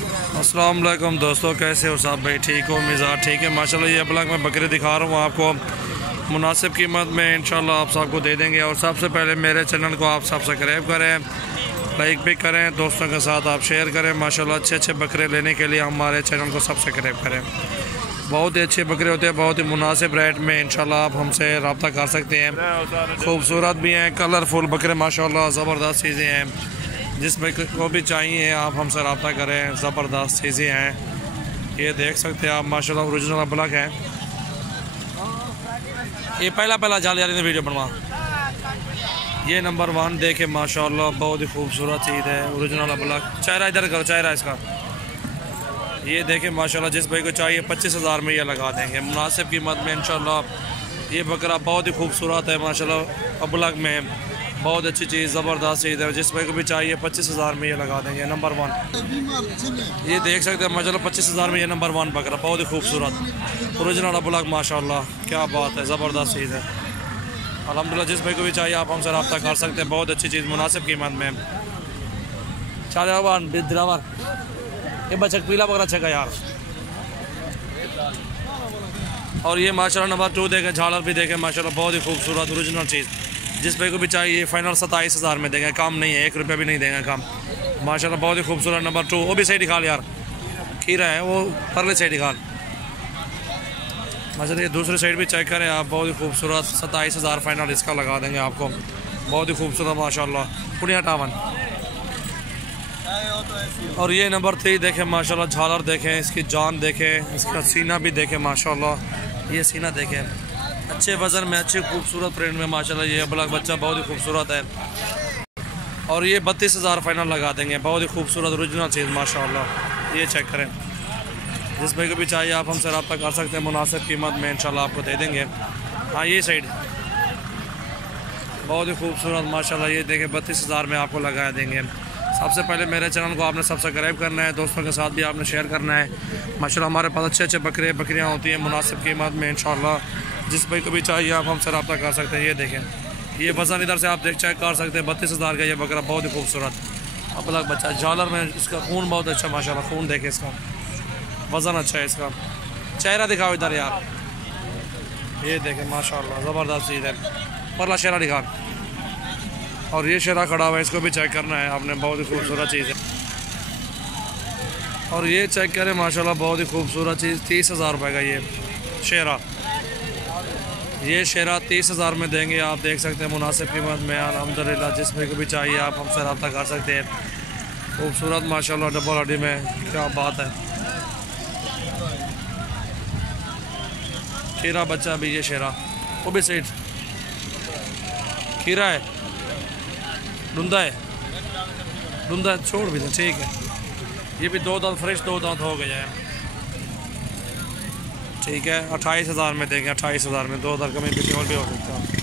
अस्सलाम वालेकुम दोस्तों, कैसे हो सब भाई? ठीक हो? मिजाज ठीक है माशाल्लाह। ये ब्लॉग में बकरे दिखा रहा हूँ आपको, मुनासिब कीमत में इंशाल्लाह आप सबको दे देंगे। और सबसे पहले मेरे चैनल को आप सब्सक्राइब करें, लाइक भी करें, दोस्तों के साथ आप शेयर करें। माशाल्लाह अच्छे अच्छे बकरे लेने के लिए हमारे चैनल को सब्सक्राइब करें। बहुत ही अच्छे बकरे होते हैं, बहुत ही मुनासिब रेट में इंशाल्लाह आप हमसे रब्ता कर सकते हैं। खूबसूरत भी हैं, कलरफुल बकरे माशाल्लाह ज़बरदस्त चीज़ें हैं। जिस बकरे को भी चाहिए आप हमसे रब्ता करें, ज़बरदस्त चीज़ें हैं। ये देख सकते हैं आप माशाल्लाह ओरिजिनल ब्लॉक है। ये पहला जाली वाली ने वीडियो बनवा, ये नंबर 1 देखे माशाल्लाह, बहुत ही खूबसूरत चीज़ है, ओरिजिनल ब्लॉक। चेहरा इधर करो, चेहरा इसका ये देखें माशाल्लाह। जिस भाई को चाहिए 25,000 में ये लगा देंगे मुनासिब कीमत में इंशाल्लाह। ये बकरा बहुत ही खूबसूरत है माशाल्लाह, ब्लॉक में बहुत अच्छी चीज़, ज़बरदस्त चीज़ है। जिस भाई को भी चाहिए 25,000 में ये लगा देंगे नंबर 1। ये देख सकते हैं माशाल्लाह 25,000 में ये नंबर 1 बकरा, बहुत ही खूबसूरत ओरिजिनल ब्लॉक माशाल्लाह। क्या बात है, ज़बरदस्त चीज़ है अल्हम्दुलिल्लाह। जिस भाई को भी चाहिए आप हमसे रब्ता कर सकते हैं, बहुत अच्छी चीज़ मुनासिब कीमत में। दिलावर ये बच्चा पीला बकरा अच्छा यार। और ये माशाल्लाह नंबर 2 देखें, झालर भी देखें माशाल्लाह, बहुत ही खूबसूरत ओरिजिनल चीज़। जिस भाई को भी चाहिए फाइनल 27,000 में देंगे, कम नहीं है, 1 रुपया भी नहीं देंगे कम माशाल्लाह। बहुत ही खूबसूरत नंबर 2। वो भी सही दिखा यार, खीरा है वो, परले साइड दिखा माशाल्लाह। ये दूसरी साइड भी चेक करें आप, बहुत ही खूबसूरत 27,000 फाइनल इसका लगा देंगे आपको, बहुत ही खूबसूरत माशाल्लाह। 58। और ये नंबर 3 देखें माशाल्लाह, झालर देखें, इसकी जान देखें, इसका सीना भी देखें माशाल्लाह। ये सीना देखें, अच्छे वज़न में, अच्छे खूबसूरत प्रिंट में माशाल्लाह। ये ब्लॉक बच्चा बहुत ही खूबसूरत है। और ये 32,000 फाइनल लगा देंगे, बहुत ही खूबसूरत ओरिजिनल चीज़ माशाल्लाह। ये चेक करें, जिस भाई को भी चाहिए आप हमसे रब्ता कर सकते हैं, मुनासिब कीमत में इंशाल्लाह आपको दे देंगे। हाँ ये साइड बहुत ही खूबसूरत माशाल्लाह। ये देखें 32,000 में आपको लगा देंगे। सबसे पहले मेरे चैनल को आपने सब्सक्राइब करना है, दोस्तों के साथ भी आपने शेयर करना है माशाल्लाह। हमारे पास अच्छे अच्छे बकरियाँ होती हैं मुनासिब कीमत में इंशाल्लाह। जिस भाई को भी चाहिए आप हमसे रब्ता कर सकते हैं। ये देखें, ये वज़न इधर से आप चेक कर सकते हैं, 32,000 का ये बकरा, बहुत ही खूबसूरत अपना बच्चा। झालर में इसका खून बहुत अच्छा माशाल्लाह, खून देखें इसका, वज़न अच्छा है इसका। चेहरा दिखाओ इधर यार, ये देखें माशाल्लाह ज़बरदस्त चीज़ है। परला शेरा दिखा, और ये शेरा खड़ा हुआ है, इसको भी चेक करना है आपने, बहुत ही खूबसूरत चीज़ है। और ये चेक करें माशाल्लाह, बहुत ही खूबसूरत चीज़। 30,000 रुपये का ये शेरा, ये शेरा 30,000 में देंगे आप, देख सकते हैं मुनासिब कीमत में अल्हम्दुलिल्लाह। जिस भाई को भी चाहिए आप हमसे रब्ता कर सकते हैं। खूबसूरत माशाल्लाह डबल हड्डी में, क्या बात है। खीरा बच्चा भी, ये शेरा वो भी सीट खीरा है, डूंदा है, डूंदा छोड़ भी दे, ठीक है। ये भी 2 दांत फ्रेश, 2 दांत हो गया है, ठीक है। 28,000 में देंगे, 28,000 में 2 दांत कमी भी और भी हो सकता है।